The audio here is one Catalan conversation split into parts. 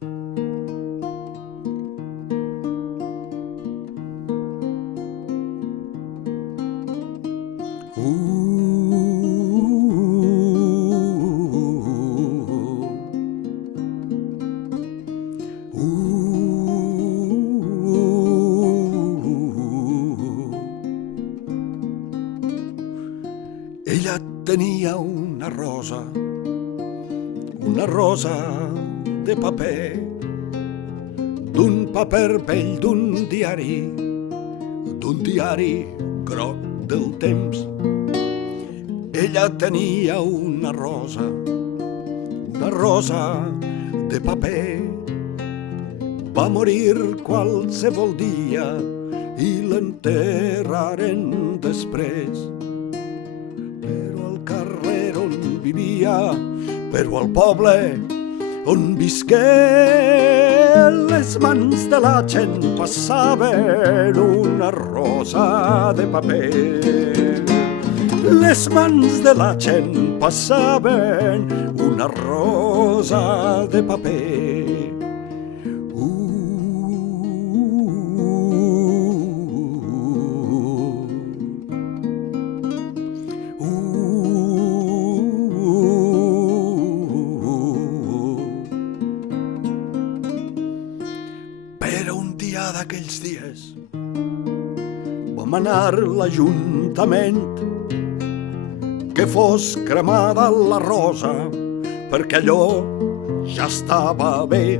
Ella tenia una rosa de paper, d'un paper vell d'un diari groc del temps. Ella tenia una rosa de paper. Va morir qualsevol dia i l'enterraren després. Però al carrer on vivia, però al poble on visqué, les mans de la gent passaven una rosa de paper. Les mans de la gent passaven una rosa de paper. Però un dia d'aquells dies vam anar a l'Ajuntament que fos cremada la rosa, perquè allò ja estava bé.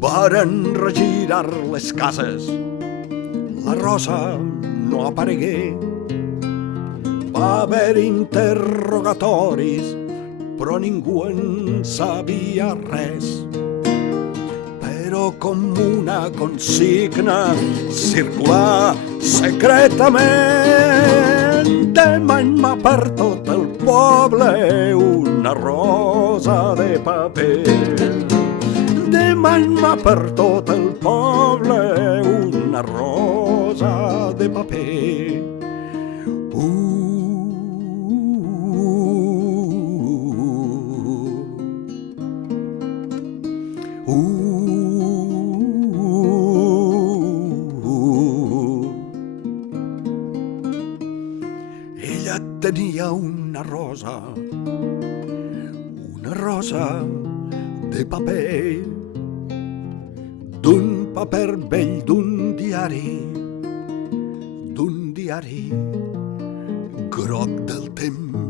Varen regirar les cases, la rosa no aparegué. Va haver interrogatoris, però ningú en sabia res. Però com una consigna circular secretament, demana per tot el poble una rosa de paper. Demana per tot el poble una rosa de paper. Ella tenia una rosa de paper, d'un paper vell d'un diari groc del temps.